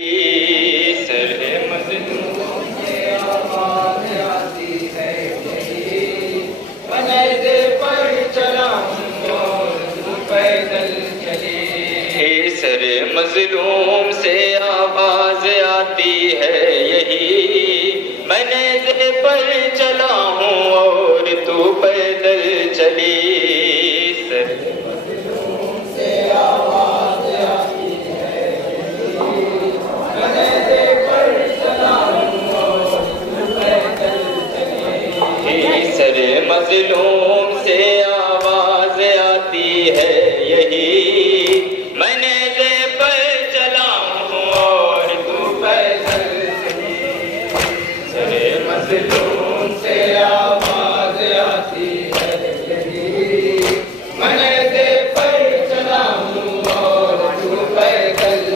मज़लूम से आवाज़ आती है यही, मैंने ज़े पर चला हूँ और तू पैदल चली। सर मज़लूम से आवाज़ आती है यही, मैंने ज़े पर चला हूँ और तू पैदल चली। सर मज़लूम से आवाज़ आती है यही, मैंने मज़लूम से आवाज़ आती है यही, मैंने दे पर चला हूँ और तू पैदल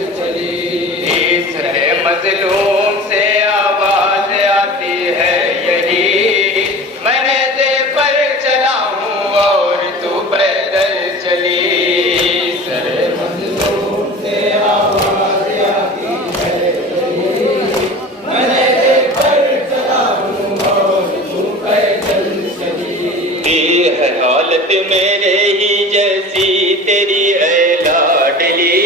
चली। मज़लूम से आवाज़ आती है यही, मैंने दे पर चला हूँ और तू पैदल चली। मज़लूम से आवाज़ आती है यही, मैंने दे पर चला हूँ और तू पैदल चली। है हालत मेरे ही जैसी तेरी है लाडली,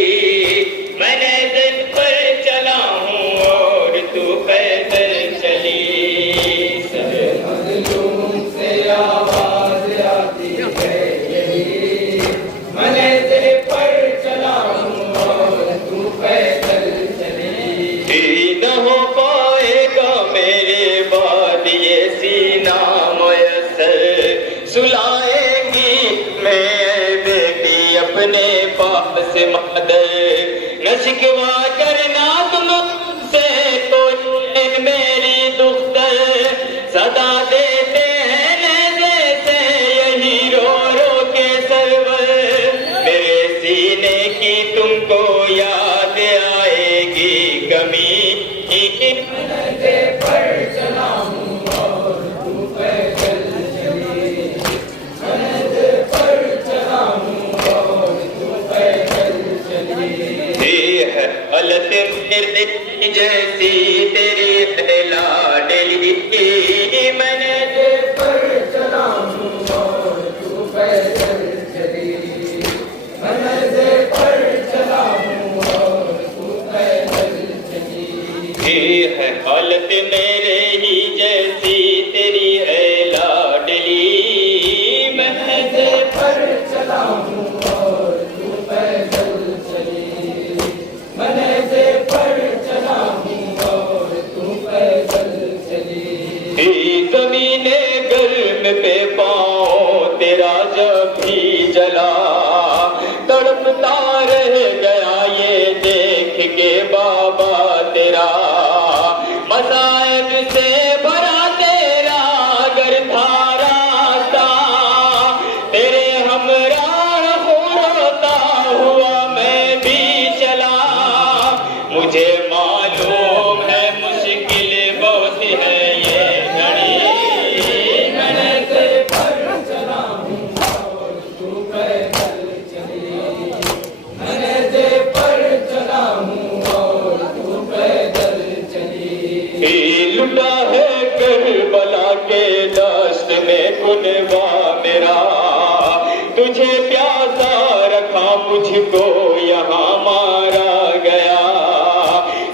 मैंने दिल पर चला हूँ और तू पैदल चली। मज़लूम से आवाज़ आती है यही, मैंने दिल पर चला हूँ और तू पैदल चली। न हो पाएगा मेरे बाद ये सीना मुयस्सर, सुलाएंगी मैं बेटी अपने पास मादर। न शिकवा करना तुमसे कोई मेरी दुख्तर, सदा देते हैं नज़र से यही रो रो के सरवर। मेरे सीने की तुमको याद आएगी कमी, मैंने पर चला हूँ और तू पैदल चली। मैंने पर चला हूँ और तू पैदल चली। है हालत मेरे जैसी तेरी है लाडली, मैंने पर चला हूँ और तू पैदल चली। मैंने पर चला हूँ और तू पैदल चली। है हालत मेरे ही जैसी तेरी है लाडली, मैंने पर चला हूँ और तू पैदल चली। मैंने पर चला हूँ और तू पैदल चली। ज़मीने गर्म पे पाँव तेरा जब भी जला, तड़पता रह गया ये देख के बाबा तेरा। मसाइब से भरा तेरा अगर था रास्ता, तेरे हमराह रोता हुआ मैं भी चला। मुझे मालूम है मुश्किल बहुत है ये घड़ी, मैंने तेरे पर चला हूँ और तू पैदल चली। मैंने तेरे पर चला हूँ और तू पैदल चली। लुटा है करबला के दस्त में कुनबा मेरा, तुझे प्यासा रखा मुझको यहाँ मारा गया।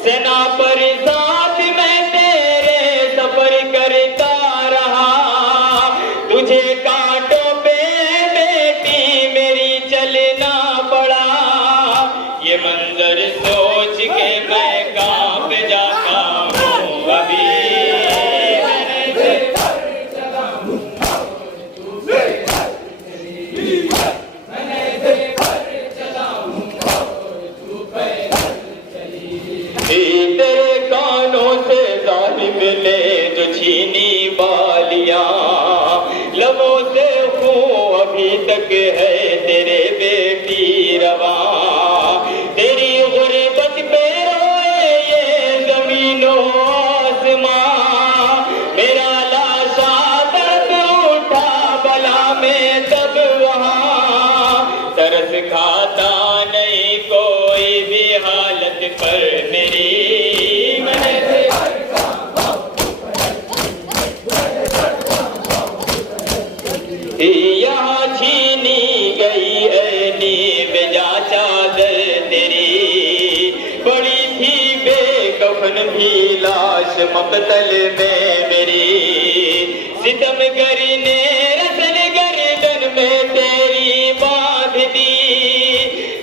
सेना पर साथ मैं तेरे सफर करता रहा, तुझे कांटों पे बेटी मेरी चलना पड़ा। ये मंजर सोच के मैं कांप जाता हूँ अभी, मैंने पर चला हूँ और तू पैदल चली। मैंने पर चला हूँ और तू पैदल चली। तेरे कानों से जालिम ने जो छीनी बालियां, लबों से खून अभी तक है तेरे बेटी रवा। तेरी गुर्बत पे रोए ये ज़मीनो आसमां, मेरा लाशा दर्द उठा बला में तब वहाँ। तरस खाता नहीं कोई भी हालत पर मेरी, ही लाश मकतल में मेरी, सितमगर ने रसन गर्दन में तेरी बांध दी,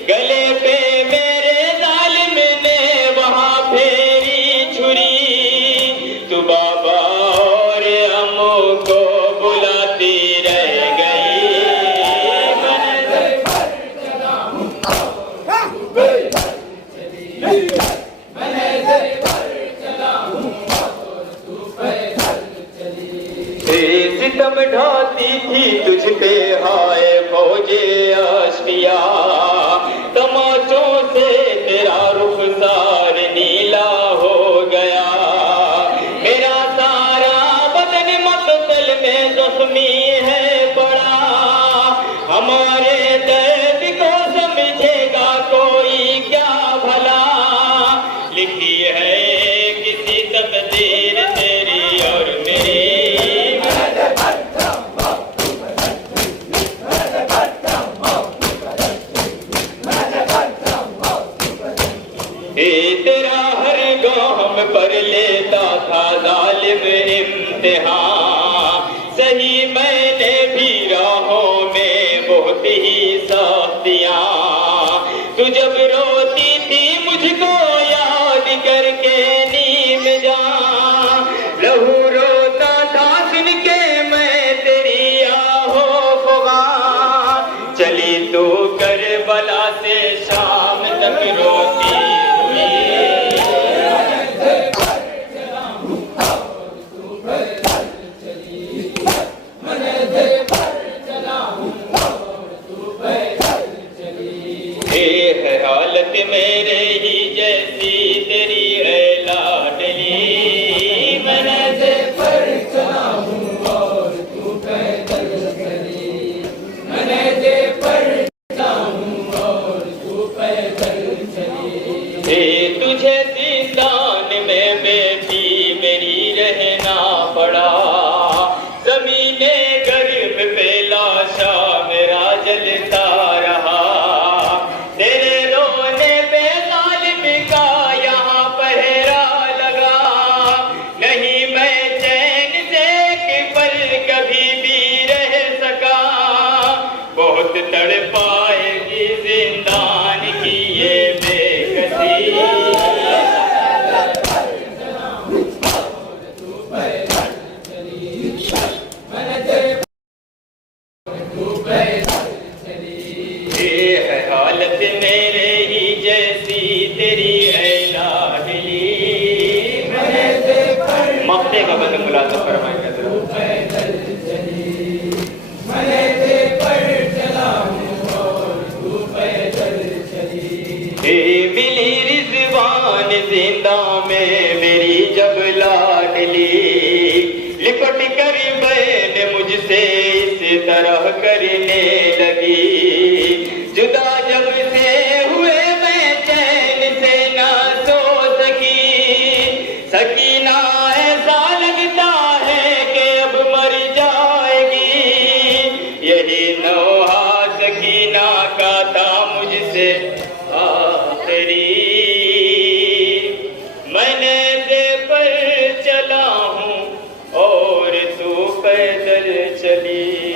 गले पे मेरे जालिम ने वहां फेरी छुरी, तू बाबा और अम्मू को बुलाती रह गई। सितम ढाती थी तुझ पे हाय फौजे अश्किया, तमाचों से तेरा रुखसार नीला हो गया, मेरा सारा बदन मकतल में जख्मी है पड़ा, हमारे दर्द को समझेगा कोई क्या भला, लिखी है किसी तकदीर तेरी और मेरी। तेरा हर गाम पर लेता था जालिम इम्तिहान, सही मैंने भी राहों में बहुत ही सख्तियां, तू जब रोती थी मुझको याद करके नीम जा, लहू रोता था सुन के मैं तेरी आहो फगान, चली तू करबला से शाम तक रोती हालत मेरे ही जैसी तेरी है लाडली, मैं से पर चला हूँ और तू पैदल चली, मैं से पर चला हूँ और तू पैदल चली, तुझे जिंदान में बेटी मेरी रहना पड़ा, ज़मीने गर्भ पे लाशा मेरा जलता रहा, तड़पाएगी जिंदान की ये बेकसी, ये है हालत मेरे ही जैसी तेरी है लाडली, मक्ते का बंद मुलाज़म फरमाएगा मिली रिजवान जिंदा में मेरी जब लाडली, लिपट कर बहन मुझसे इस तरह करने लगी, जुदा जब से हुए मैं चैन से ना सो सकीना ऐसा लगता है कि अब मर जाएगी, यही नौहा सकीना का था मुझसे मैंने दे पर चला हूँ और तू पैदल चली।